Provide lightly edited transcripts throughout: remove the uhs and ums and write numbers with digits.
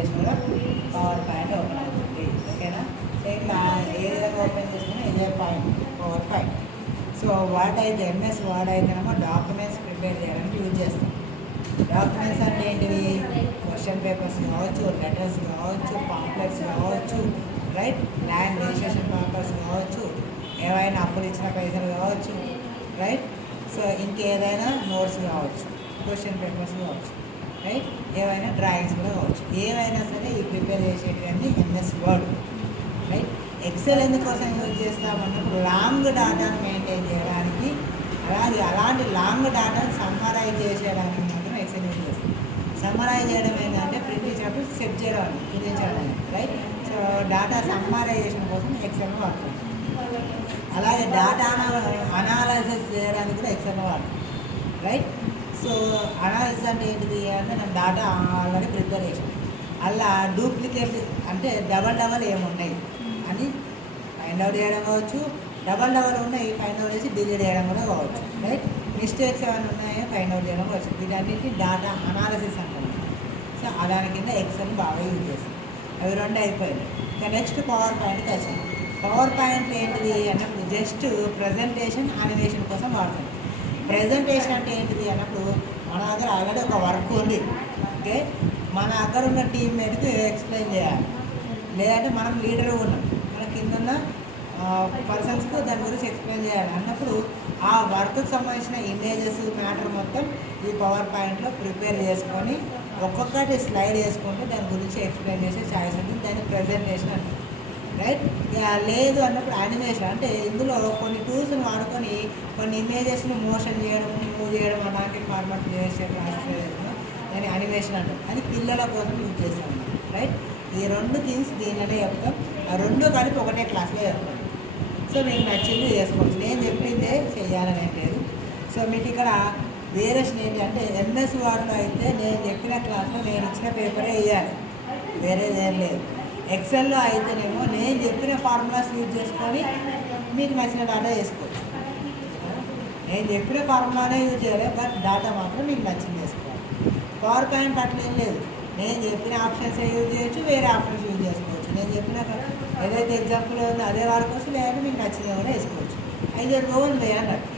చేసినా power point open అవుతుంది. ఓకేనా? ఇట్లా ఏ విధంగా ఓపెన్ చేసినా ఇదే point PowerPoint. So what అయితే ఎంఎస్ వర్డ్ అయితేనేమో డాక్యుమెంట్స్ ప్రిపేర్ చేయడానికి యూజ్ చేస్తాం. డాక్యుమెంట్స్ అంటే ఏంటివి? క్వశ్చన్ పేపర్స్ కావచ్చు, లెటర్స్ కావచ్చు, పాంప్లెట్స్ కావచ్చు, రైట్, ల్యాండ్ రిజిస్ట్రేషన్ పేపర్స్ కావచ్చు, ఏవైనా అప్పులు ఇచ్చిన పైసలు కావచ్చు, రైట్. సో ఇంకేదైనా నోట్స్ కావచ్చు, క్వశ్చన్ పేపర్స్ కావచ్చు, రైట్, ఏవైనా డ్రాయింగ్స్ కూడా కావచ్చు. ఏవైనా సరే ఈ ప్రిపేర్ చేసేటివన్నీ ఎంఎస్ వర్డ్, రైట్. ఎక్సెల్ ఎందుకోసం యూజ్ చేస్తామన్నప్పుడు లాంగ్ డాటాను మెయింటైన్ చేయడానికి, అలాంటి లాంగ్ డాటాను సమ్మరైజ్ చేసేయడానికి మాత్రం ఎక్సెల్ యూజ్ చేస్తాం. సమ్మరైజ్ చేయడం ఏంటంటే ప్రింట్ ఇచ్చినప్పుడు సెట్ చేయడం, కుదించడం, రైట్. సో డాటా సమ్మరైజేషన్ కోసం ఎక్సెల్ వాడతాం. అలాగే డాటా అనాలసిస్ చేయడానికి కూడా ఎక్సెల్ వాడతాం, రైట్. సో అనాలిసిస్ అంటే ఏంటిది అంటే నేను డాటా ఆల్రెడీ ప్రిపేర్ చేసాను, అలా డూప్లికేట్ అంటే డబల్ ఏమున్నాయి అని ఫైండ్ అవుట్ చేయడం కావచ్చు, డబల్ ఉన్నాయి ఫైండ్ అవుట్ చేసి డిలీట్ చేయడం కూడా కావచ్చు, రైట్. మిస్టేక్స్ ఏమైనా ఉన్నాయో ఫైండ్ అవుట్ చేయడం కావచ్చు. వీటన్నిటిని డాటా అనాలిసిస్ అంటాం. సో దాని కింద ఎక్సెల్ బాగా యూజ్ చేస్తాం. అవి రెండు అయిపోయింది. ఇంకా నెక్స్ట్ పవర్ పాయింట్కి వచ్చాను. పవర్ పాయింట్ ఏంటిది అన్నప్పుడు జస్ట్ ప్రజెంటేషన్ యానిమేషన్ కోసం వాడతాం. ప్రజెంటేషన్ అంటే ఏంటిది అన్నప్పుడు మన దగ్గర ఆల్రెడీ ఒక వర్క్ ఉంది, ఓకే, మన దగ్గర ఉన్న టీమ్మేట్కి ఎక్స్ప్లెయిన్ చేయాలి, లేదంటే మనం లీడర్ ఉన్నాం, మన కింద ఉన్న పర్సన్స్కు దాని గురించి ఎక్స్ప్లెయిన్ చేయాలి అన్నప్పుడు ఆ వర్క్కి సంబంధించిన ఇమేజెస్ మ్యాటర్ మొత్తం ఈ పవర్ పాయింట్లో ప్రిపేర్ చేసుకొని ఒక్కొక్కటి స్లైడ్ చేసుకుంటూ దాని గురించి ఎక్స్ప్లెయిన్ చేసే ఛాయిస్ ఉంటుంది. దాన్ని ప్రజెంటేషన్ అంటారు, రైట్. లేదు అన్నప్పుడు యానిమేషన్ అంటే ఇందులో కొన్ని టూల్స్ని వాడుకొని కొన్ని ఇమేజెస్ని మోషన్ చేయడం, మూవ్ చేయడం అలాంటి ఫార్మాట్ చేసే ప్రాసెస్ దాన్ని యానిమేషన్ అంటారు. అది పిల్లల కోసం యూజ్ చేస్తాం, రైట్. ఈ రెండు థింగ్స్ దీనిలోనే చెప్తాం. ఆ రెండు కలిపి ఒకటే క్లాస్లో చెప్తాం. సో మీకు నచ్చింది చేసుకోవచ్చు, నేను చెప్పిందే చెయ్యాలని ఏం లేదు. సో మీకు ఇక్కడ వేరియేషన్ ఏంటి అంటే ఎంఎస్ వర్డ్లో అయితే నేను చెప్పిన క్లాస్లో నేను ఇచ్చిన పేపరే వేయాలి, వేరేది ఏం లేదు. ఎక్సెల్లో అయితేనేమో నేను చెప్పిన ఫార్ములాస్ యూజ్ చేసుకొని మీకు నచ్చిన డాటా చేసుకోవచ్చు. నేను చెప్పిన ఫార్ములానే యూజ్ చేయాలి, బట్ డాటా మాత్రం మీకు నచ్చింది చేసుకోవాలి. పవర్ పాయింట్ అట్లా ఏం లేదు, నేను చెప్పిన ఆప్షన్స్ యూజ్ చేయొచ్చు, వేరే ఆప్షన్స్ యూజ్ చేసుకోవచ్చు. నేను చెప్పిన ఏదైతే ఎగ్జాంపుల్ ఉందో అదే వాడుకోవచ్చు, లేదంటే మీకు నచ్చినవి కూడా వేసుకోవచ్చు. అయితే ఓన్ వే అన్నట్టు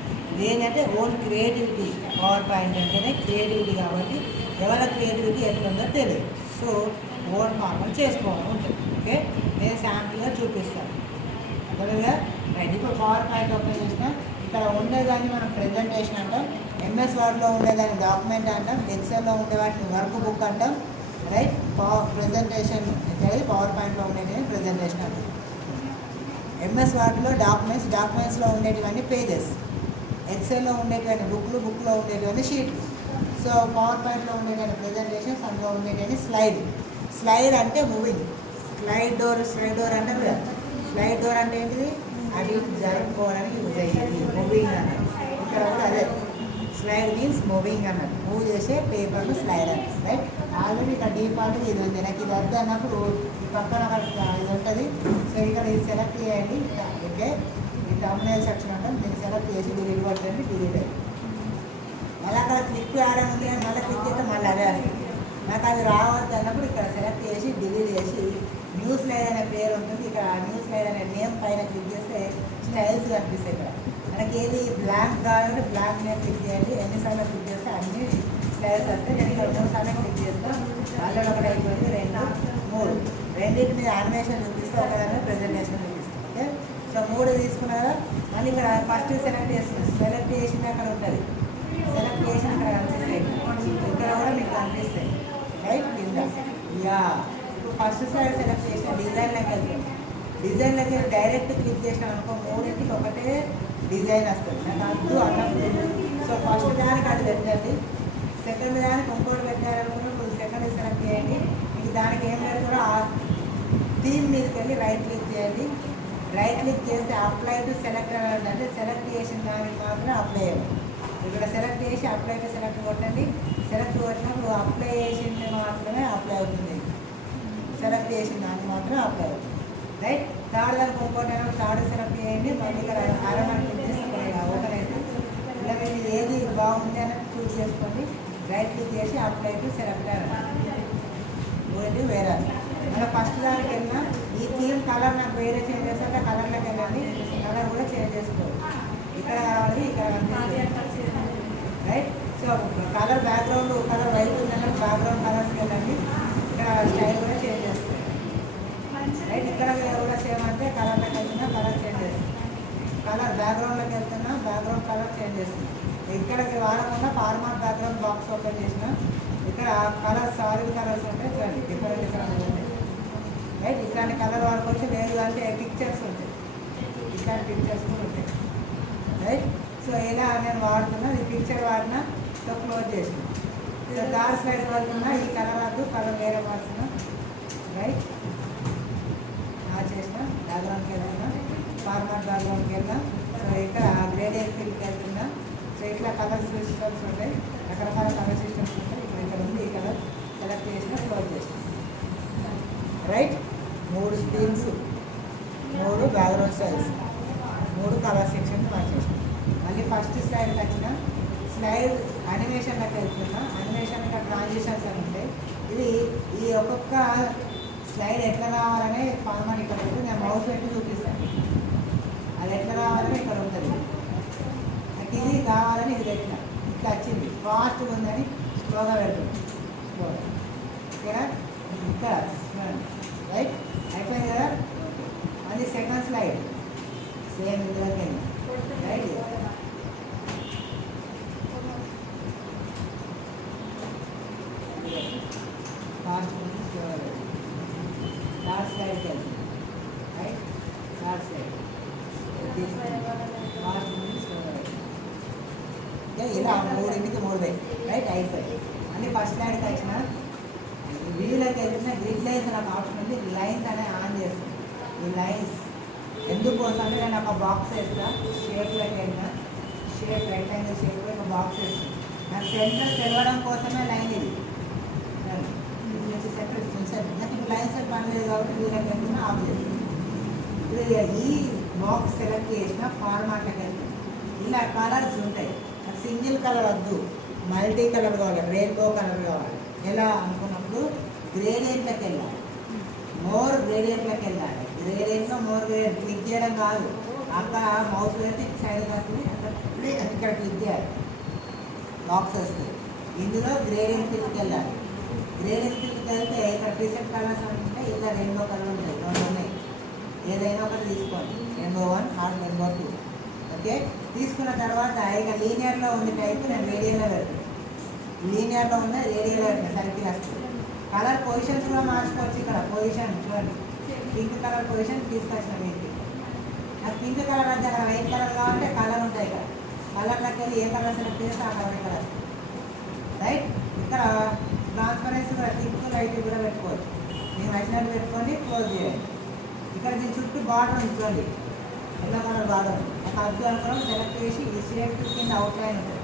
ఏంటంటే ఓన్ క్రియేటివిటీ. పవర్ పాయింట్ అంటేనే క్రియేటివిటీ కాబట్టి ఎవరి క్రియేటివిటీ ఎట్లుందో తెలియదు. సో ఓన్ ఫార్మల్ చేసుకోవాలి ఉంటుంది, ఓకే. నేను శాంపుల్గా చూపిస్తాను, అదేవిధంగా రైట్. ఇప్పుడు పవర్ పాయింట్ ఓపెన్ చేసిన ఇక్కడ ఉండేదాన్ని మనం ప్రెజెంటేషన్ అంటాం, ఎంఎస్ వర్డ్లో ఉండేదాన్ని డాక్యుమెంట్ అంటాం, ఎక్సెల్లో ఉండే వాటిని వర్క్ బుక్ అంటాం, రైట్. ప్రెజెంటేషన్ అనేది పవర్ పాయింట్లో ఉండేటివి ప్రెజెంటేషన్ అంటాం. ఎంఎస్ వర్డ్లో డాక్యుమెంట్స్లో ఉండేటివన్నీ పేజెస్, ఎక్సెల్లో ఉండేటివన్నీ బుక్లో ఉండేటివన్నీ షీట్లు. సో పవర్ పాయింట్లో ఉండేటివన్నీ ప్రెజెంటేషన్స్, అందులో ఉండేటివన్నీ స్లైడ్ అంటే మూవింగ్. స్లైడ్ డోర్ అంటే కూడా స్లైడ్ డోర్ అంటే ఏంటిది? అది జరుపుకోవడానికి యూజ్ అయ్యేది, మూవింగ్ అన్నది. ఇక్కడ కూడా అదే స్లైడ్ మీన్స్ మూవింగ్ అన్నది, మూవ్ చేసే పేపర్లు స్లైడ్ అన్నది, రైట్. ఆల్రెడీ ఇక్కడ డిఫాల్ట్ ఇది ఉంది, నాకు ఇది వద్దు అన్నప్పుడు ఈ పక్కన ఇది ఉంటుంది. సో ఇక్కడ ఇది సెలెక్ట్ చేయండి, ఓకే. ఈ థంబ్నెయిల్ సెక్షన్ అంటాం, దీన్ని సెలెక్ట్ చేసి డిలీట్ కొట్టండి, డిలీట్ అయ్యింది. మళ్ళీ అక్కడ క్లిక్ చేయడం ఉంది, మళ్ళీ క్లిక్ చేస్తే మళ్ళీ అదే వస్తుంది. నాకు అది రావద్దు అన్నప్పుడు ఇక్కడ సెలెక్ట్ చేసి డిలీట్ చేసి న్యూ స్లైడ్ అనే పేరు ఉంటుంది, ఇక్కడ న్యూ స్లైడ్ అనే నేమ్ పైన క్లిక్ చేస్తే స్టైల్స్ కనిపిస్తాయి. ఇక్కడ మనకి ఏది బ్లాంక్ కావాలంటే బ్లాంక్ మీద క్లిక్ చేయండి, ఎన్నిసార్లు క్లిక్ చేస్తే అన్ని స్లైడ్స్ వస్తాయి. నేను ఇక్కడ 3 సార్లు క్లిక్ చేస్తాను, ఆల్రెడీ ఒకటి అయిపోయింది, 2, 3 రెండింటి మీద యానిమేషన్ చూపిస్తే ఒకదాన్ని ప్రెజెంటేషన్ చూపిస్తాను, ఓకే. సో 3 తీసుకున్నారా, మళ్ళీ ఇక్కడ ఫస్ట్ సెలెక్ట్ చేస్తున్నాను, సెలెక్ట్ చేసిన అక్కడ ఉంటుంది, సెలెక్ట్ చేసిన అక్కడ కనిపిస్తాయి, ఇక్కడ కూడా మీకు కనిపిస్తాయి, రైట్. కింద యా ఇప్పుడు ఫస్ట్ స్లైడ్ సెలెక్ట్ చేసిన డిజైన్లోకి వెళ్తుంది. డిజైన్లోకి డైరెక్ట్ క్లిక్ చేసిన అనుకో 3కి ఒకటే డిజైన్ వస్తుంది, నాకు వద్దు అన్నప్పుడు. సో ఫస్ట్ దానికి అది పెట్టండి, సెకండ్ దానికి ఇంకోటి పెట్టారనుకున్నప్పుడు సెకండ్ సెలెక్ట్ చేయండి. మీకు దానికి ఏం పెడతారో ఆ థీమ్ మీదకి వెళ్ళి రైట్ క్లిక్ చేయండి. రైట్ క్లిక్ చేస్తే అప్లై టు సెలెక్ట్ అంటే సెలెక్ట్ చేసిన దానికి మాత్రమే అప్లై చేయాలి. ఇక్కడ సెలెక్ట్ చేసి అప్లై టు సెలెక్ట్ కొట్టండి. సెలెక్ట్ కొట్టినప్పుడు అప్లై చేసిన మాత్రమే అప్లై అవుతుంది, సెలెక్ట్ చేసిన దానికి మాత్రమే అప్లై అవుతుంది, రైట్. థర్డ్ దానికి ఇంకోటి థర్డ్ సెలెక్ట్ చేయండి, మళ్ళీ ఇక్కడ ఆరమని క్లిక్ చేసి ఓపెన్ అయితే ఇలా మీరు ఏది బాగుంది అని చూస్ చేసుకోండి. రైట్ క్లిక్ చేసి అప్లై టు సెలెక్ట్ అవ్వండి. మూడింటికి వేరే వస్తాయి. మన ఫస్ట్ దానికి వెళ్ళినా ఈ థీమ్ కలర్ నాకు వేరే చేంజ్ చేస్తే కలర్లోకి వెళ్ళండి, కలర్ కూడా చేంజ్ చేసుకోవచ్చు. ఇక్కడ కావాలి, ఇక్కడ కనిపిస్తుంది right. So colour background colour white ఉందంటే బ్యాక్గ్రౌండ్ కలర్స్కి వెళ్ళండి, ఇక్కడ స్టైల్ కూడా చేంజ్ చేస్తుంది రైట్. ఇక్కడ కూడా సేమ్ అంటే కలర్లోకి వెళ్తున్నా కలర్ చేంజ్ చేస్తుంది, కలర్ బ్యాక్గ్రౌండ్లోకి వెళ్తున్నా బ్యాక్గ్రౌండ్ కలర్ చేంజ్ చేస్తుంది. ఇక్కడికి వాడకుండా ఫార్మాట్ బ్యాక్గ్రౌండ్ బాక్స్ ఓపెన్ చేసిన ఇక్కడ కలర్స్ సాలిడ్ కలర్స్ ఉంటాయి చూడండి, డిఫరెంట్ డిఫరెంట్ ఉంటాయి రైట్. ఇట్లాంటి కలర్ వాడుకోవచ్చు, లేదు అంటే పిక్చర్స్ ఉంటాయి, ఇట్లాంటి పిక్చర్స్ కూడా ఉంటాయి రైట్. సో ఇలా నేను వాడుతున్నా, ఈ పిక్చర్ వాడినా సో క్లోజ్ చేసిన. సో డార్క్ స్లైడ్ వాడుతున్నా, ఈ కలర్ వద్దు కలర్ వేరే వాడుతున్నా రైట్. చేసిన బ్యాక్గ్రౌండ్కి వెళ్తున్నా, ఫార్మాట్ బ్యాక్గ్రౌండ్కి వెళ్దాం. సో ఇక్కడ గ్రేడియంట్ ఫీల్డ్కి వెళ్తున్నా. సో ఇట్లా కలర్ సిస్టమ్స్ ఉంటాయి, రకరకాల కలర్ సిస్టమ్స్ ఉంటాయి. ఇక్కడ ఉంది ఈ కలర్ సెలెక్ట్ చేసిన, క్లోజ్ చేసిన right. 3 screens, 3 background styles, 3 colour sections మార్చేసిన. మళ్ళీ ఫస్ట్ స్లైడ్కి వచ్చిన, స్లైడ్ యానిమేషన్లోకి వెళ్తున్నా. యానిమేషన్ ఇక్కడ ట్రాన్సిషన్స్ అని ఉంటాయి. ఇది ఈ ఒక్కొక్క స్లైడ్ ఎట్లా రావాలనే ఫార్మాట్ ఇక్కడ ఉంటుంది. నేను మౌస్ పెట్టి చూపిస్తాను, అది ఎట్లా రావాలని ఇక్కడ ఉంటుంది. నాకు ఇది కావాలని ఇది పెట్టిన, ఇట్లా వచ్చింది ఫాస్ట్గా ఉందని స్లోగా పెడుతుంది. స్లోగా ఓకేనా, ఇక్కడ రైట్ అయిపోయింది కదా. అది సెకండ్ స్లైడ్ సేమ్ ఇందులోకి రైట్. ఫాస్ట్ ఉంది స్లోగా పెడుతుంది. థర్డ్ స్లైడ్కి వెళ్తుంది రైట్. థర్డ్ స్లైడ్ ఫాస్ట్ ఉంది స్లోగా పెడుతుంది. ఇలా 3కి 3 రైట్ అయిపోయి అన్ని ఫస్ట్ స్లైడ్కి వచ్చిన. వీళ్ళకి వెళ్తున్న గ్రిడ్ లైన్స్ నాకు ఆప్షన్ ఉంది, లైన్స్ అనే ఆన్ చేస్తుంది. ఈ లైన్స్ ఎందుకోసం అంటే నేను ఒక బాక్స్ వేస్తా, షేప్లోకి వెళ్ళిన, షేప్ రెక్టాంగిల్ షేప్లో ఒక బాక్స్ వేస్తాను. నాకు సెంటర్ తెలవడం కోసమే లైన్ ఇది. సెంటర్ నాకు ఇప్పుడు లైన్స్ పని లేదు కాబట్టి వీళ్ళకి వెళ్తున్నా ఆఫ్ చేస్తాను. ఇప్పుడు ఈ బాక్స్ సెలెక్ట్ చేసిన ఫార్మాట్లోకి వెళ్తాను. ఇలా కలర్స్ ఉంటాయి, నాకు సింగిల్ కలర్ వద్దు, మల్టీ కలర్ కావాలి, రెయిన్బో కలర్ కావాలి. ఎలా అనుకున్నప్పుడు గ్రేడియంట్లోకి వెళ్ళాలి, మోర్ గ్రేడియంట్లోకి వెళ్ళాలి. గ్రేడియంట్లో మోర్ గ్రేడియంట్ క్లిక్ చేయడం కాదు, అక్కడ మౌస్ పెడితే సైడ్ వస్తుంది, అక్కడ ఇక్కడ క్లిక్ చేయాలి, బాక్స్ వస్తుంది. ఇందులో గ్రేడియంట్ క్లిక్ వెళ్ళాలి. గ్రేడియంట్ క్లిక్ వెళ్తే ఇక్కడ ప్రీసెట్ కలర్స్ అంటే ఇలా రెయిన్బో కలర్ ఉంటాయి, 2 ఉన్నాయి. ఏదైనా ఒకటి తీసుకోండి, రెయిన్బో 1 ఆర్ రెయిన్బో 2 ఓకే. తీసుకున్న తర్వాత ఇక లీనియర్లో ఉంది టైప్ నేను రేడియల్లో పెడతాను, లీనియర్లో ఉన్న రేడియోలో సర్కిల్ వస్తుంది. కలర్ పొజిషన్స్ కూడా మార్చుకోవచ్చు. ఇక్కడ పొజిషన్ చూడండి, పింక్ కలర్ పొజిషన్ తీసుకొచ్చిన మీకు. నాకు పింక్ కలర్ అంటే అక్కడ వైట్ కలర్ కావాలంటే కలర్ ఉంటాయి. ఇక్కడ కలర్లోకి వెళ్ళి ఏ కలర్ సెలెక్ట్ చేస్తే ఆ కలర్ ఇక్కడ వస్తుంది రైట్. ఇక్కడ ట్రాన్స్పరెన్సీ కూడా థిక్ లైట్ కూడా పెట్టుకోవచ్చు, నేను నచ్చినట్టు పెట్టుకొని క్లోజ్ చేయండి. ఇక్కడ దీని చుట్టూ బార్డర్ ఉంచుకోండి, ఎల్లో కలర్ బార్డర్. ఒక అర్థం అనుకోవడం సెలెక్ట్ చేసి ఈ షేప్ కింద అవుట్లైన్ ఉంటుంది.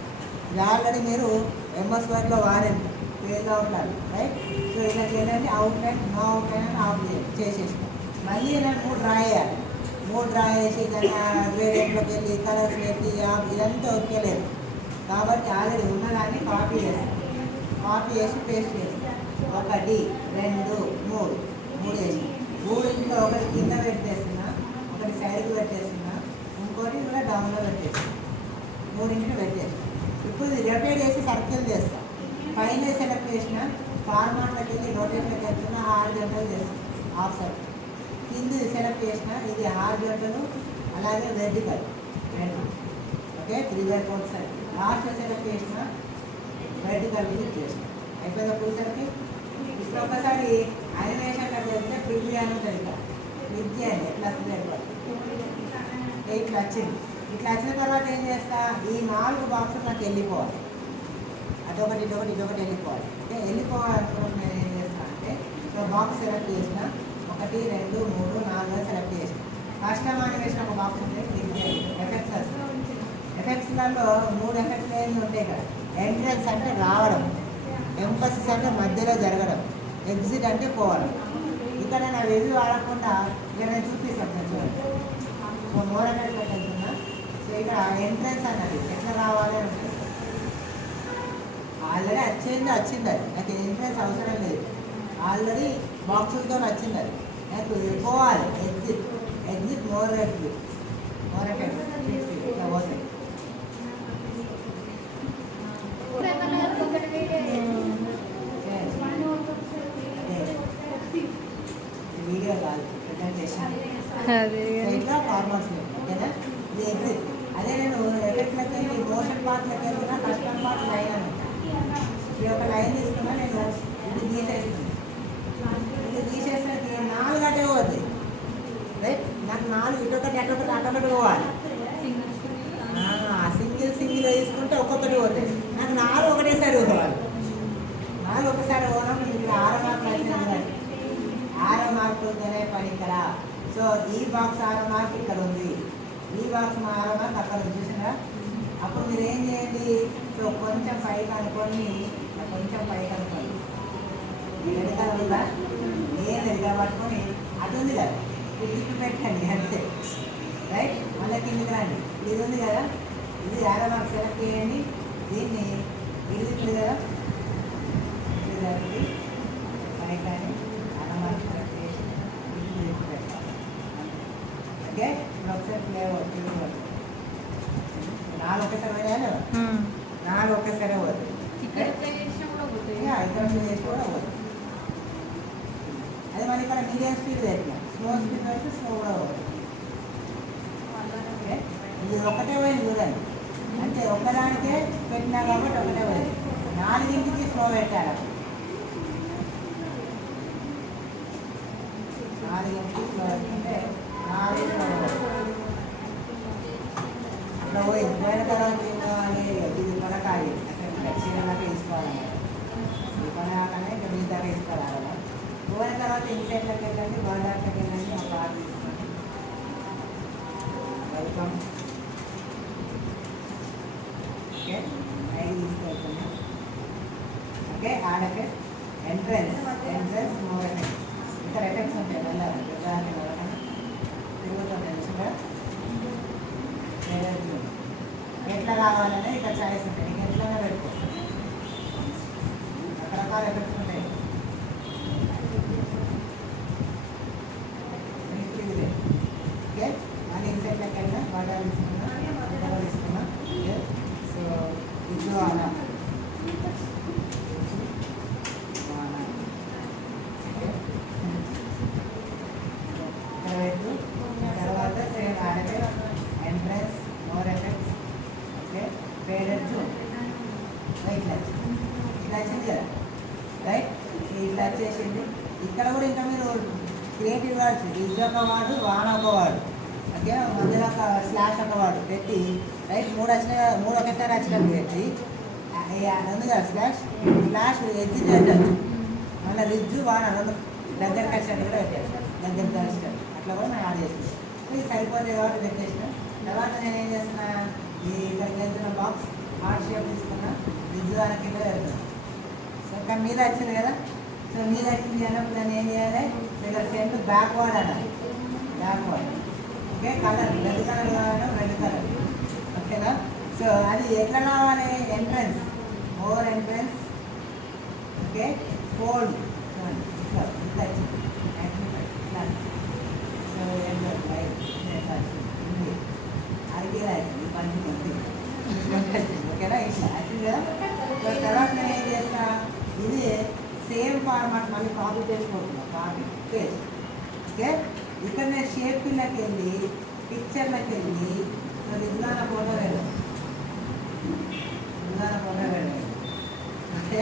ఇది ఆల్రెడీ మీరు ఎంఎస్ వర్డ్లో వాడండి, పేజ్ అవుట్లైన్ రైట్. సో ఇలా చేయాలంటే అవుట్లైన్ నో అవుట్లైన్ అని ఆఫ్ చేసేసి మళ్ళీ నేను 3 డ్రా చేయాలి. 3 డ్రా చేసి దాన్ని వేరేట్లోకి వెళ్ళి కలర్స్ పెట్టి ఇదంతా ఓకే లేదు కాబట్టి ఆల్రెడీ ఉన్నదాన్ని కాపీ చేస్తాను. కాపీ చేసి పేస్ట్ చేస్తాను. 1 2 3 వేసి 3 ఒకటి కింద పెట్టేస్తున్నా, ఒకటి సైడ్కి పెట్టేస్తున్నా, ఇంకోటి కూడా డౌన్లో పెట్టేస్తున్నా, 3 పెట్టేస్తాను. ఇప్పుడు ఇది రొటేట్ చేసి సర్కిల్ చేస్తాను. పైన సెలెక్ట్ చేసిన ఫార్మాట్లోకి వెళ్ళి రొటేట్లోకి వెళ్తున్నా 6 గంటలు చేస్తాను హాఫ్ సర్కిల్. కింద సెలెక్ట్ చేసిన ఇది 6 గంటలు, అలాగే vertical 2 okay. 3/4 circle. Last select చేసిన వెర్టికల్ క్లిక్ చేసిన అయిపోయింది ఫుల్ సర్కిల్. ఇప్పుడు ఒకసారి యానిమేషన్లోకి వెళ్తే ప్రివ్యూ అని ఉంటుంది, ఇక్కడ క్లిక్ చేయండి. ఎట్లా వస్తుంది ఇట్లా వచ్చింది. ఇట్లా వచ్చిన తర్వాత ఏం చేస్తా, ఈ 4 బాక్సులు నాకు వెళ్ళిపోవాలి, అదొకటి ఇదొకటి ఇదొకటి వెళ్ళిపోవాలి. అంటే వెళ్ళిపోవాలనుకున్న నేను ఏం చేస్తాను అంటే సో బాక్స్ సెలెక్ట్ చేసిన 1 2 3 4 సెలెక్ట్ చేసిన. కస్టమ్ యానిమేషన్ ఒక బాక్స్ ఉంటే క్లిక్ చేయండి. ఎఫెక్ట్స్ వస్తుంది. ఎఫెక్ట్స్లలో 3 ఎఫెక్ట్స్ ఏమి ఉంటాయి ఇక్కడ. ఎంట్రన్స్ అంటే రావడం, ఎంఫసిస్ అంటే మధ్యలో జరగడం, ఎగ్జిట్ అంటే పోవడం. ఇక్కడ నేను అవి వాడకుండా ఇక్కడ నేను చూపిస్తాను చూడండి. సో మోర్ ఎఫెక్ట్ వెళ్తున్నా. సో ఇక్కడ ఎంట్రన్స్ అన్నది ఎట్లా రావాలి అని ఉంటుంది. ఆల్రెడీ వచ్చింది అది, నాకు ఎంట్రన్స్ అవసరం లేదు. ఆల్రెడీ బాక్సులతో వచ్చింది అది. నాకు పోవాలి exit exit more exit more exit ఇట్లా పోతుంది. వీడియో కాదు ప్రెజెంటేషన్ ఇట్లా ఫార్మర్స్ ఓకేనా. ఇది ఎగ్జిట్. అదే నేను ఎఫెక్ట్లకి వెళ్ళి మోషన్ పార్ట్లకి వెళ్ళినా కస్టమ్ పార్ట్ లైన్ అని ఈ యొక్క లైన్ తీసుకున్నా నేను ఇది తీసేస్తున్నాను. ఇది తీసేసరికి 4 గంటలు పోతుంది రైట్. నాకు 4 ఇటొకటి అటొకటి అటొకటి పోవాలి. సింగిల్ తీసుకుంటే ఒక్కొక్కటి పోతుంది. నాకు 4 ఒకటేసారి పోవాలి. 4 ఒకసారి పోవడం ఇక్కడ 6 మార్కులు వచ్చింది. 6 మార్కులతోనే పనికరా. సో ఈ బాక్స్ 6 మార్క్ ఇక్కడ ఉంది, ఈ బాక్స్ 6 మార్క్ అక్కడ ఉంది చూసారా. అప్పుడు మీరు ఏం చేయండి, సో కొంచెం పైకి అనుకోండి, కొంచెం పైకి అనుకోండి. వెనకాల ఉందా నేను ఎదుగా పట్టుకొని అటు ఉంది కదా ఇది పెట్టండి అంతే రైట్. మళ్ళీ కిందికి రండి. ఇది ఉంది కదా, ఇది 6 మార్క్ సెలెక్ట్ చేయండి. దీన్ని ఇది ఉంది కదా, ఇది జరిగి పైకి కానీ 6 మార్క్ సెలెక్ట్ చేసి ఇది పెట్టాలి. ఓకే ఇప్పుడు ఒకసారి ప్లే 4 ఒకేసారి పోయాను, 4 ఒకేసారి పోతుంది. ఇక్కడ ప్లే చేసి కూడా పోతుంది. అదే మరి ఇక్కడ మీడియం స్పీడ్ పెట్టినా, స్లో స్పీడ్ పెడితే స్లో కూడా పోతుంది. ఓకే ఇది ఒకటే పోయింది చూడండి, అంటే ఒక్కదానికే పెట్టినా కాబట్టి ఒకటే పోయింది. 4కి స్లో పెట్టాలి, 4కి స్లో పెట్టుకుంటే 4 స్లో అట్లా పోయింది. పోయిన తర్వాత ఏం కావాలి, ఇది కొనకాలి అంటే చీరలాగా తీసుకోవాలి. ఈ కొనగానే ఇంకా మీ దగ్గర తీసుకోవాలి. పోయిన తర్వాత ఇన్సైట్లోకి వెళ్ళండి, బార్డర్లోకి వెళ్ళండి, ఒక ఆర్డర్ తీసుకోండి. వెల్కమ్. ఓకే ఐదు తీసుకెళ్తుంది. Okay add effect entrance more effects. ఇక్కడ ఎఫెక్ట్స్ ఉంటాయి వెళ్ళాలి తిరుగుతుంది తెలుసుగా. ఎట్లా కావాలనే ఇక్కడ చాయిస్ ఉంటాయి, నీకు ఎట్లనే పెట్టుకో. రకరకాల ఎఫెక్ట్స్ ఉంటాయి. ఓకే మళ్ళీ ఇన్సైట్లోకి వెళ్ళినా బాగా తీసుకున్నా. ఓకే సో ఇది అలా తర్వాత సేమ్ ఆడే entrance more effects. Okay faded Zoom ఇట్లా వచ్చింది కదా రైట్. ఇట్లా వచ్చేసింది. ఇక్కడ కూడా ఇంకా మీరు క్రియేటివ్ వర్డ్స్ రిజ్ ఒక వాడు, వాన ఒక వాడు, ఓకే మధ్యలో ఒక స్లాష్ ఒక వాడు పెట్టి రైట్ 3 వచ్చిన 3 ఒకేసారి వచ్చినట్టు పెట్టి ఉంది కదా స్లాష్ ఎగ్జిట్ పెట్టచ్చు. మళ్ళీ రిజ్ వాన 2 దగ్గరికి వచ్చినట్టు కూడా పెట్టాను, దగ్గరికి వచ్చినట్టు అట్లా కూడా నేను యాడ్ చేస్తున్నాను. ఇది సరిపోతే కాబట్టి పెట్టేసిన తర్వాత నేను ఏం చేస్తున్నా, ఈ ఇక్కడికి వెళ్తున్న బాక్స్ హార్ట్ షేప్ తీసుకున్నా, రిజ్ వాన కింద వెళ్తున్నాను. సో ఇక్కడ మీద వచ్చింది కదా, సో మీద వచ్చింది అన్నప్పుడు దాన్ని ఏం చేయాలి, ఇక్కడ సెంట్ బ్యాక్వర్డ్ అనాలి, backward. Okay colour red colour కావాలి, రెడ్ కలర్ ఓకేనా. సో అది ఎట్లా కావాలి, entrance more entrance. Okay fold ఇట్లా సో అడిగేలా పంచుకుంది ఓకేనా ఇట్లా వచ్చింది కదా. సో తర్వాత నేను ఏం చేస్తా, ఇది సేమ్ ఫార్మాట్ మళ్ళీ కాపీ చేసుకుంటున్నాను, కాపీ పేస్ట్. ఓకే ఇక్కడ నేను షేప్ పిల్లకి వెళ్ళి పిక్చర్లోకి వెళ్ళి రిజ్వానా ఫోటో వెళ్ళాను, రిజ్వానా ఫోటో వెళ్ళాను. ఓకే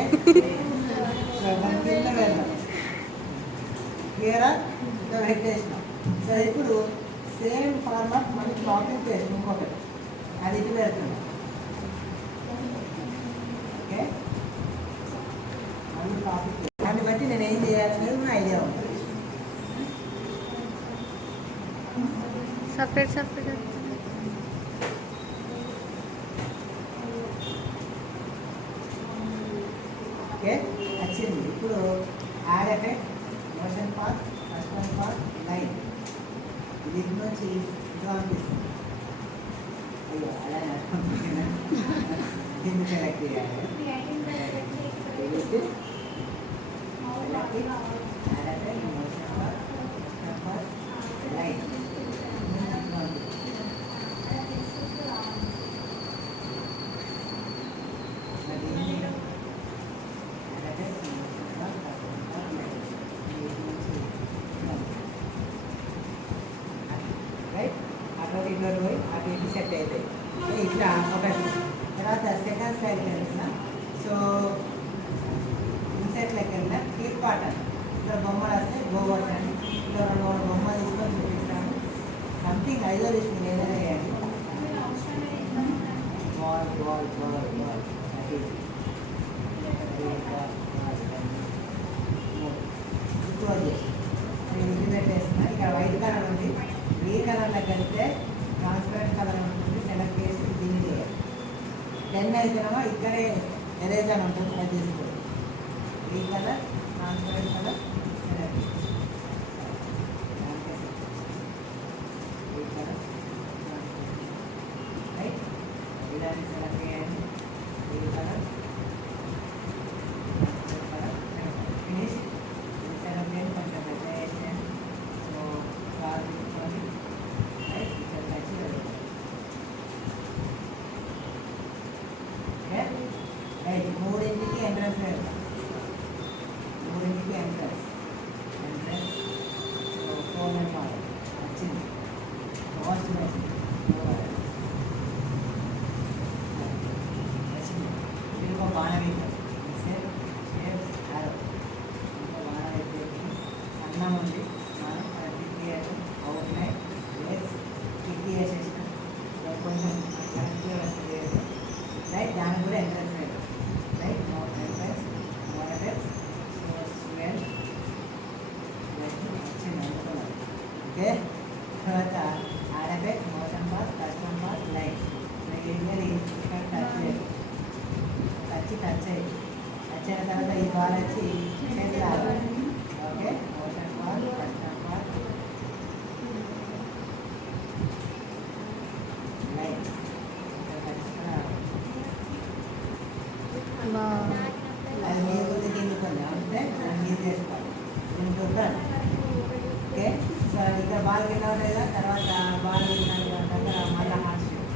దాని కింద వెళ్ళాను క్లియరా, ఇంకా పెట్టేసినాం. సో ఇప్పుడు సేమ్ ఫార్మాట్ మళ్ళీ కాపీ పేస్ట్ ఇంకొకటి అది ఇటు పెడుతున్నాం. ఓకే మళ్ళీ కాపీ పేస్ట్. దాన్ని బట్టి నేను ఏం చేయాలనేది నా ఐడియా ఉంది. సపరేట్ ఓకే వచ్చింది. ఇప్పుడు add effect motion part custom part line ఇది నుంచి ఇటు అనిపిస్తుంది. అయ్యో అలా దీన్ని సెలెక్ట్ చేయాలి. Arabic motion for light. Right అటువంటి ఇటువంటి పోయి అటు ఇటు సెట్ అవుతాయి. ఇట్లా ఒకటి తర్వాత సెకండ్ స్లైడ్ వెళ్తున్నా. సో ఇన్సెట్లోకి వెళ్ళిన కీప్ కాటన్ ఇక్కడ బొమ్మలు వస్తే గోవర్స్ అని ఇక్కడ 2 బొమ్మలు తీసుకొని చూపిస్తాను. సంథింగ్ ఐదో తీసుకుని ఏదైనా వేయండి. బాల్ బాల్ బాల్ బాల్ అది క్లోజ్ చేసి నేను ఇంటి పెట్టేస్తున్నా. ఇక్కడ వైట్ కలర్ ఉంది. గ్రీన్ కలర్లోకి వెళ్తే ట్రాన్స్పరెంట్ కలర్ ఉంటుంది. సెలెక్ట్ చేసి దీన్ని చేయాలి. 10 అయితేనేమో ఇక్కడే ఎరేజ్ అని ఉంటుంది. అది తీసుకోండి. Green colour transparent colour select green colour right ఇలాంటి సెలెక్ట్ చేయండి. గ్రీన్ కలర్ ఫినిష్ సెలెక్ట్ చేయండి. కొంచెం పెద్ద చేసేయండి. సో క్లాస్ తీసుకోండి. రైట్ ఇక్కడ టచ్ ఓకే రైట్. 3కి ఎంట్రన్స్ వెళ్తాం. 3కి ఎంట్రన్స్ సో 4 అని మోడల్ వచ్చింది. ఫస్ట్ వచ్చింది ఇది ఒక బాణం వేద్దాం. షేప్ యారో ఇంకో బాణం వేసేసి అన్నం ఉంది. మనం క్లిక్ చేయాలి. అవుట్లైన్ లేస్ క్లిక్ చేసేసిన కొంచెం రైట్. దానికి కూడా ఎంట్రన్స్ వేద్దాం. Right entrance model so square వచ్చింది అనుకున్నాం. ఓకే తర్వాత Arabic motion path custom path line area ఇక్కడ టచ్ చేయాలి. టచ్ అయ్యి టచ్ అయిన తర్వాత ఈ బాల్ వచ్చి చేతి రావాలి. Okay motion path custom path line ఇక్కడ టచ్ అది మీరు కూడా కిందుకుంది అంటే మీరు చేసుకోవాలి. దీనికి ఓకే సో ఇక్కడ బాల్ కింద ఉంటుంది కదా. తర్వాత బాల్ దగ్గర మళ్ళీ heart shape.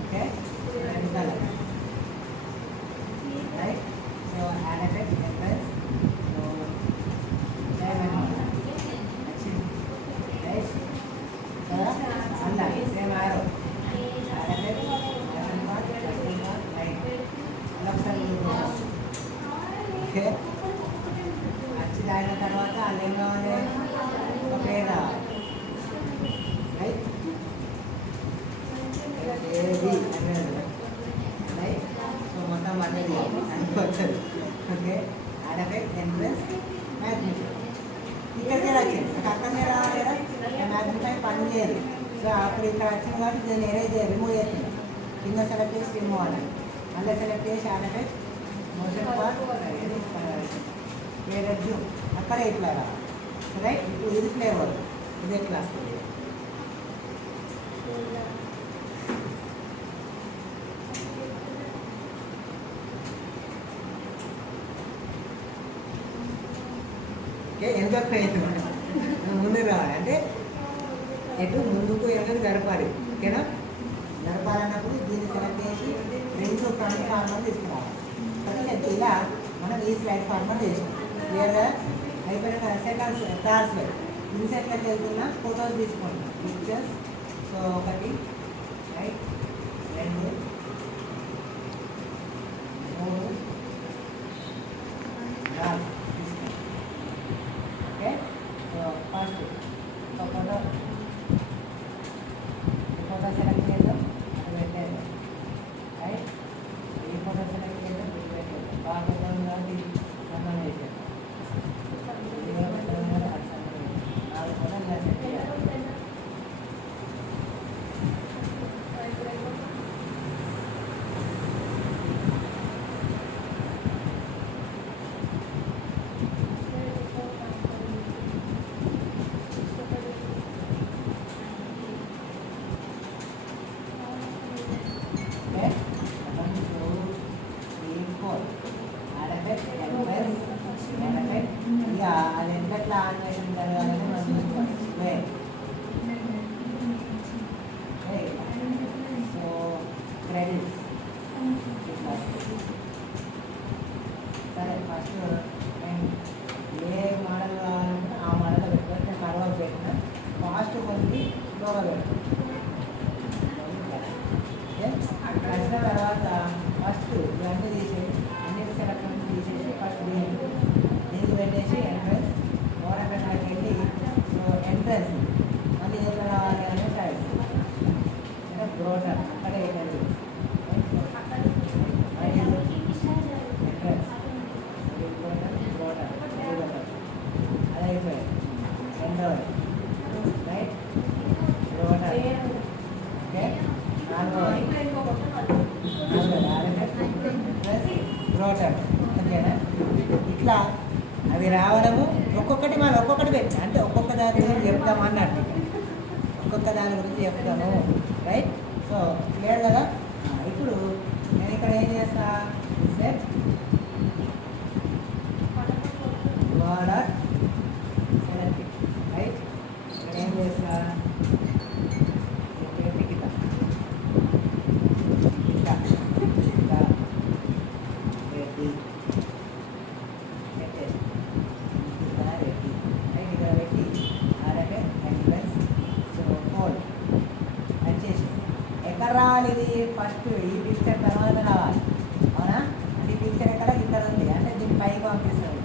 Okay red colour right. So Arabic entrance so diamond వచ్చింది రైట్. అలా సేమ్ ఆరో Arabic motion path custom path line అలా ఒకసారి ఓకే వచ్చి తాగిన తర్వాత వాళ్ళు ఏం కావాలి? ఒక పేరు రావాలి. రైట్ ఏది అనేది రైట్. సో మొత్తం అనేది అనిపోతుంది. ఓకే అరబిక్ ఎంట్రన్స్ మ్యాగ్నిఫై ఇక్కడికే వచ్చింది. అక్కడనే రావాలి కదా. మ్యాగ్నిఫై పని చేయదు. సో అప్పుడు ఇక్కడ వచ్చింది కాబట్టి దీన్ని ఎరేజ్ రిమూవ్ చేస్తుంది. కింద సెలెక్ట్ చేసి రిమూవ్ అవ్వాలి. మళ్ళీ సెలెక్ట్ చేసి అరబిక్ మోషన్ పాత్ వేరే జూమ్ అక్కడ ఇట్లా రావాలి. రైట్ ఇప్పుడు ఇది ఫ్లేవర్ ఇది ఎట్లా వస్తుంది? ఓకే ఎందుకు ముందు రావాలి అంటే ఎటు ముందుకు వెనకకు జరపాలి. ఓకేనా? జరపాలన్నప్పుడు దీన్ని సెలెక్ట్ చేసి 2 ఫ్రంట్ ఫార్మర్ తీసుకురావాలి. కాబట్టి ఇలా మనం ఈ స్లైడ్ ఫార్మర్ చేసాం. క్లియర్గా అయిపోయిన సెకండ్ థర్డ్ స్లైడ్ ఇన్సెట్లోకి వెళ్తున్నా ఫోటోస్ తీసుకుంటున్నాం. Pictures so 1 right 2 3 4 okay. So first photo select చేద్దాం. అది పెట్టేద్దాం. రైట్ ఈ ఫోటో సెలెక్ట్ చేద్దాం. ఇది పెట్టేద్దాం. బాగా పెట్టాం కాబట్టి సన్నం చేసేద్దాం. ఇది కూడా పెట్టడం కదా అది సన్నం చేద్దాం. 4 ఫోటోలు ఇలా సెట్ చేయాలి. ఎట్లా ఆన్వేషణ జరగాలని మనం చూసుకోవాలి. సో క్రెడిట్స్ సరే ఫస్ట్ నేను ఏ మోడల్ కావాలంటే ఆ మోడల్ పెట్టుకుంటే తర్వాత పెట్టిన ఫాస్ట్ కొద్ది స్లోగా పెడతాను. వచ్చిన తర్వాత ఫస్ట్ ఇవన్నీ తీసేసి అన్నిటి సెలెక్ట్ తీసేసి ఫస్ట్ దీనికి పెట్టేసి ఎంట్రన్స్ గవర్నమెంట్లోకి వెళ్ళి సో ఎంట్రన్స్ మళ్ళీ ఎట్లా రావాలి అనే చాయిస్ బ్రోటర్ అక్కడే ఎంట్రన్స్ బ్రోటర్ అది అయిపోయింది. రెండవది రైట్ బ్రోటర్ ఓకే. నాలుగవది బ్రోటర్ ఓకేనా. ఇట్లా అవి రావడము ఒక్కొక్కటి మనం ఒక్కొక్కటి పెట్టాం అంటే ఒక్కొక్క దాని గురించి చెప్తాము అన్నట్టు ఒక్కొక్క దాని గురించి చెప్తాము రైట్. సో క్లియర్ కదా. ఇప్పుడు నేను ఇక్కడ ఏం చేస్తా సెట్ బార్డర్ సెలెక్ట్ రైట్. ఇక్కడ ఏం చేస్తా రావాలి. ఇది ఫస్ట్ ఈ పిక్చర్ తర్వాత రావాలి అవునా. ఈ పిక్చర్ ఎక్కడ ఇక్కడ ఉంది అంటే దీన్ని పైకి పంపిస్తుంది.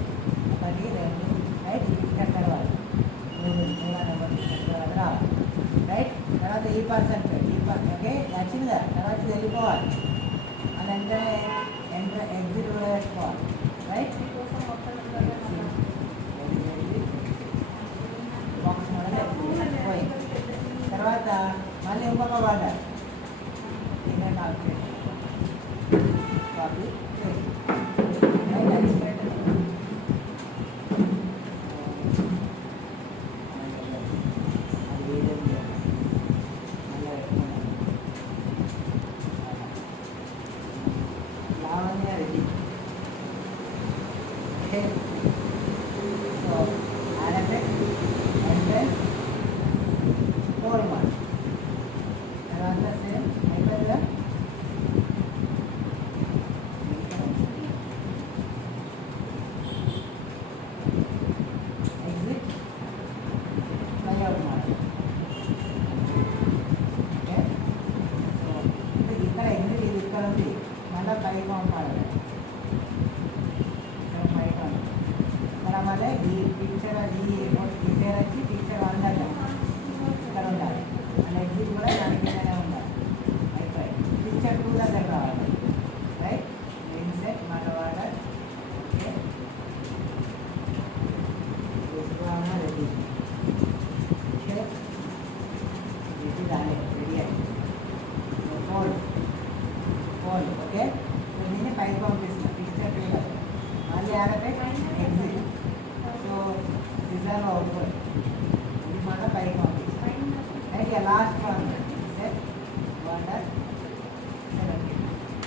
ఒకటి రెండు రైట్. ఈ పిక్చర్ తర్వాత మూడో నెంబర్ పిక్చర్ తర్వాత రావాలి రైట్. తర్వాత ఈ పర్సెంట్ ఓకే వచ్చింది కదా. తర్వాత ఇది వెళ్ళిపోవాలి అది వెంటనే ఎగ్జిట్ కూడా పెట్టుకోవాలి రైట్. బాక్స్ మోడల్ పోయింది. తర్వాత మళ్ళీ ఇంకొక వాడాలి copy Lavanya Reddy okay. So add effect entrance 4 marks తర్వాత సేమ్ అయిపోతుందా. Exit layout mark okay. So ఇక్కడ ఎగ్జిట్ ఇది ఇక్కడ ఉంది మళ్ళీ పైకి పంపాలి ఇక్కడ పైకి ఇక్కడ మళ్ళీ ఈ పిక్చర్ ఈ పేరు వచ్చి పిక్చర్ అందట ఇక్కడ ఉండాలి. అండ్ ఎగ్జిట్ కూడా దాని కిందనే ఉండాలి. అయిపోయి పిక్చర్ 2 దగ్గర రావాలి రైట్. ఇన్సెట్ మన వాటర్ ఓకే. Ready okay. ఇది దాని రెడీ అయ్యి ఫోల్డ్ ఫోల్డ్ ఓకే. దీన్ని పైకి పంపిస్తాం పిక్చర్ 2 దగ్గర మళ్ళీ add effect exit. So reserve output ఇది మళ్ళీ పైకి పంపిస్తాం right. Last one set water select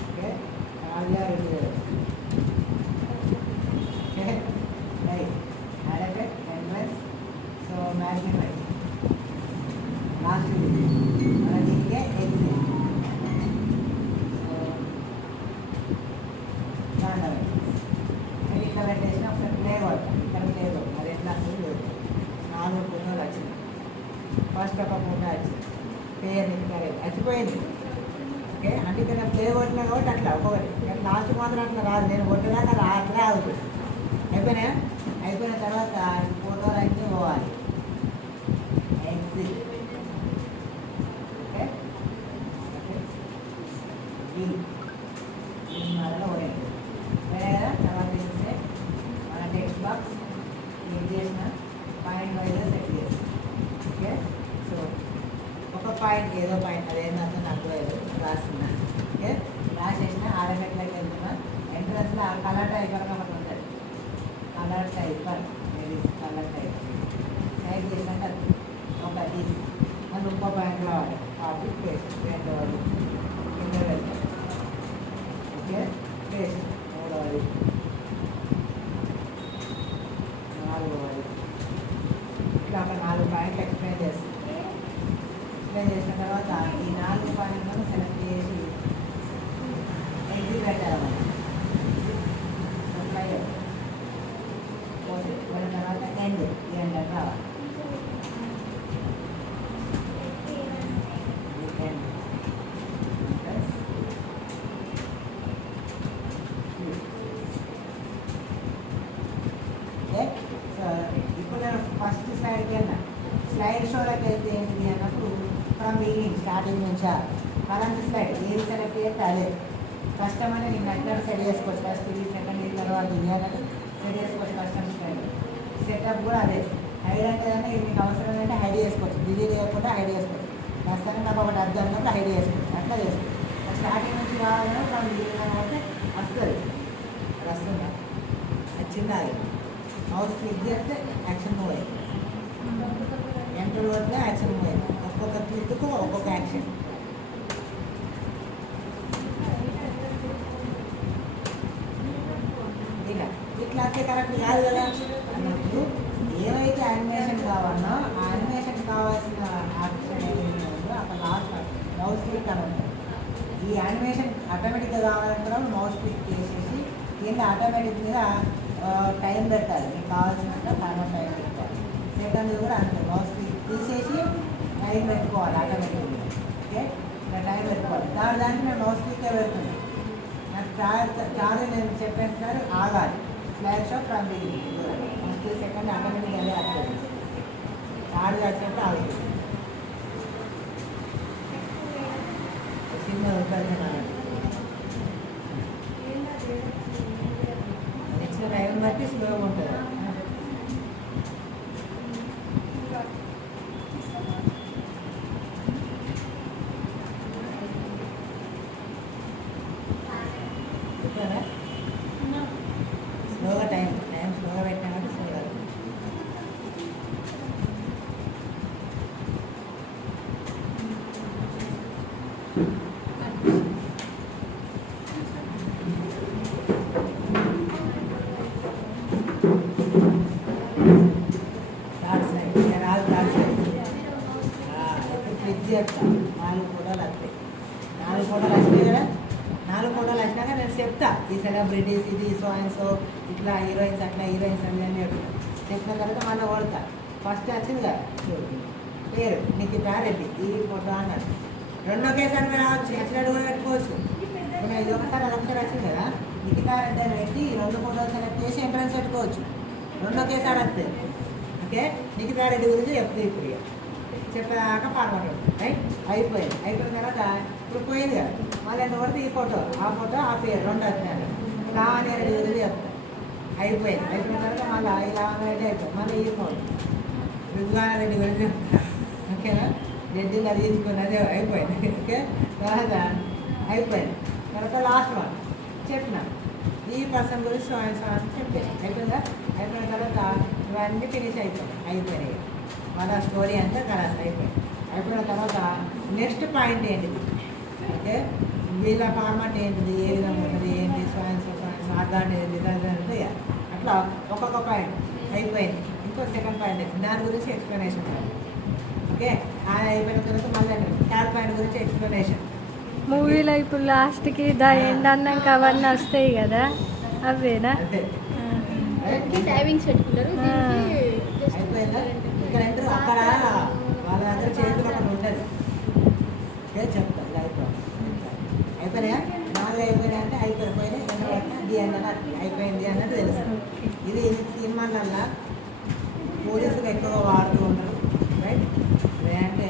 okay. Already okay right. Add effect entrance so magnify last మన దీనికే ఎగ్జిట్. సో నేను ఇక్కడ పెట్టేసిన ఒకసారి ప్లే కొట్టాను ఇక్కడ ప్లే కొట్టాను అది ఎట్లా వస్తుంది 4 ఫోటోలు వచ్చింది. ఫస్ట్ ఒక ఫోటో వచ్చింది పేరు ఇంకా వచ్చిపోయింది ఓకే. అంటే ఇక్కడ ప్లే కొట్టినా కాబట్టి అట్లా ఒక్కొక్కటి లాస్ట్ మాత్రం అట్లా రాదు. నేను కొట్టేదాకా అట్లే అవుతుంది. అయిపోయినాయా. అయిపోయిన తర్వాత ఫోటోలు అన్నీ పోవాలి ఎగ్జిట్ ఓకే. మళ్ళీ పోయింది వేరే కదా. తర్వాత చేస్తే మన టెక్స్ట్ బాక్స్ క్లిక్ చేసిన పాయింట్ వైజ్గా సెట్ చేస్తాం ఓకే. సో ఒక పాయింట్ ఏదో పాయింట్ అదేంటంటే నాకు రాస్తున్నా ఓకే. రాసేసిన ఆడమెట్లకి వెళ్తున్నా. ఎంట్రన్స్లో కలర్ టైపర్ ఒకటి ఉంటుంది. Colour typer colour typer type చేసినాక ఒకటి మళ్ళీ ఇంకో పాయింట్ రావాలి. కాపీ పేస్ట్ రెండవది కింద వెళ్తాం ఓకే. పేస్ట్ మూడవది నాలుగవది పాయింట్లు ఎక్స్ప్లెయిన్ చేస్తుంది. ఎక్స్ప్లెయిన్ చేసిన తర్వాత ఈ 4 పాయింట్లను సెలెక్ట్ చేసి ఎగ్జిట్ పెట్టాలి. పోయిన తర్వాత ఎండ్ అని రావాలి. ఇప్పుడు నేను ఫస్ట్ స్లైడ్కి వెళ్ళినా. స్లైడ్ షోలోకి వెళ్తే ఏంటిది అన్నప్పుడు ఫ్రమ్ బిగినింగ్ స్టార్టింగ్ నుంచా కరెంట్ స్లైడ్ ఏది సెలెక్ట్ చేస్తే అదే కస్టమర్ నీకు నచ్చినట్టు సెట్ చేసుకోవచ్చు. ఫస్ట్ ఇది, సెకండ్ ఇది, తర్వాత ఇది అన్నట్టు సెట్ చేసుకోవచ్చు. కస్టమర్ స్లైడ్ సెటప్ కూడా అదే. హైడ్ అంటే ఇది మీకు అవసరం అంటే హైడ్ చేసుకోవచ్చు. డిలీట్ చేయకుండా హైడ్ చేసుకోవచ్చు. ప్రస్తుతానికి నాకు ఒకటి అర్థం అన్నప్పుడు హైడ్ చేసుకోవచ్చు. అట్లా చేసుకోవచ్చు. స్టార్టింగ్ నుంచి కావాలన్నా ఫ్రమ్ బిగినింగ్ అంటే వస్తుంది. అది వస్తుందా? వచ్చిందా? అది మౌస్ క్లిక్ చేస్తే యాక్షన్ మూవ్ అయింది. ఎంటర్ వస్తే యాక్షన్ మూవ్ అయింది. ఒక్కొక్క క్లిక్కు ఒక్కొక్క యాక్షన్. ఇట్లా అంటే కరెక్ట్ కాదు కదా అన్నప్పుడు ఏవైతే యానిమేషన్ కావాలన్నా ఆ యానిమేషన్ కావాల్సిన యాక్షన్ ఏదైతే అక్కడ లాస్ట్ మౌస్ క్లిక్ అని ఉంటుంది. ఈ యానిమేషన్ ఆటోమేటిక్గా కావాలంటున్నప్పుడు మౌస్ క్లిక్ చేసేసి దీన్ని ఆటోమేటిక్ మీద టైం పెట్టాలి. మీకు కావాల్సినంత టైం పెట్టుకోవాలి. సెకండ్ కూడా అంతే. మౌస్ క్లిక్ తీసేసి టైం పెట్టుకోవాలి ఆటోమేటిక్గా. ఓకే, ఇలా టైం పెట్టుకోవాలి. దానికి నేను మౌస్ క్లిక్కే పెడుతుంది. నాకు చాలు నేను చెప్పాను సార్ ఆగాలి. Flash of from beginning first second ఆటోమేటిక్గా అదే వస్తుంది. చాలు వచ్చినప్పుడు ఆగుతుంది. సినిమా ఉంటుంది నెక్స్ట్ టైం బట్టి స్లోగా ఉంటుంది. చెప్పారా? స్లోగా టైం స్లోగా పెట్టినా కాబట్టి స్లోగా క్లిక్ చేస్తాను. 4 ఫోటోలు వస్తాయి. 4 ఫోటోలు వచ్చినాయి కదా. 4 ఫోటోలు వచ్చినాక నేను చెప్తా ఈ సెలబ్రిటీస్ ఇది సో అండ్ సో ఇట్లా హీరోయిన్స్ అట్లా హీరోయిన్స్ అని అని చెప్పిన తర్వాత మళ్ళీ ఓడతా. ఫస్ట్ వచ్చింది కదా పేరు నిఖితా రెడ్డి ఈ ఫోటో అన్నాడు. రెండు ఒకేసారి రావచ్చు. నచ్చినట్టు కూడా పెట్టుకోవచ్చు. ఇది ఒకసారి అదొకసారి వచ్చింది కదా నిఖితా రెడ్డి అని పెట్టి 2 ఫోటోలు సెలెక్ట్ చేసి ఎంట్రన్స్ పెట్టుకోవచ్చు. రెండు ఒకేసారి వస్తాయి. ఓకే, నిఖితా రెడ్డి గురించి చెప్తే ఇప్పుడు చెప్పేదాకా పాడమంటాడు. రైట్, అయిపోయింది. అయిపోయిన తర్వాత ఇప్పుడు పోయింది కదా మళ్ళీ ఎంత పడితే ఈ ఫోటో ఆ పేరు 2 వస్తున్నాయి. లావణ్యారెడ్డి గురించి చెప్తాను. అయిపోయింది. అయిపోయిన తర్వాత మళ్ళీ ఈ లావణ్యారెడ్డి అయిపోయింది. మళ్ళీ ఈ ఫోటో రుద్వానారెడ్డి గురించి చెప్తాను. ఓకేనా, రెడ్డిగా తీసుకుని అదే అయిపోయింది. ఓకే, తర్వాత అయిపోయింది. తర్వాత లాస్ట్ వన్ చెప్పిన ఈ పర్సన్ గురించి సో అని చెప్పేసి అయిపోయిందా. అయిపోయిన తర్వాత ఇవన్నీ ఫినిష్ అయిపోయినాయి. మన స్టోరీ అంతా కలాస్ అయిపోయింది. అయిపోయిన తర్వాత నెక్స్ట్ పాయింట్ ఏంటిది అంటే వీళ్ళ ఫార్మాట్ ఏంటిది, ఏ విధంగా ఉంటుంది, ఏంటి సోన్స్ అడ్వాంటేజ్ డిసడ్వాంటేజ్ అట్లా ఒక్కొక్క పాయింట్ అయిపోయింది. ఇంకో సెకండ్ పాయింట్ వచ్చింది, దాని గురించి ఎక్స్ప్లెనేషన్. ఓకే, అయిపోయిన తర్వాత మళ్ళీ థర్డ్ పాయింట్ గురించి ఎక్స్ప్లెనేషన్. మూవీలో ఇప్పుడు లాస్ట్కి ద ఎండ్ అన్నాక అవన్నీ వస్తాయి కదా అవేనా? టైమింగ్స్ పెట్టుకుంటారు. అయిపోయిందా? ఇక్కడ ఎంటర్ అక్కడ వాళ్ళ దగ్గర చేతులు ఒకటి ఉంటుంది. ఓకే, చెప్తా ఇది అయిపోయినాయా 4 అయిపోయినాయి అంటే అయిపోయినాయి ఇది అన్నది అయిపోయింది అన్నది తెలుస్తుంది. ఇది సినిమాలల్లో పోలీసులు ఎక్కువగా వాడుతూ ఉంటారు. రైట్, అంటే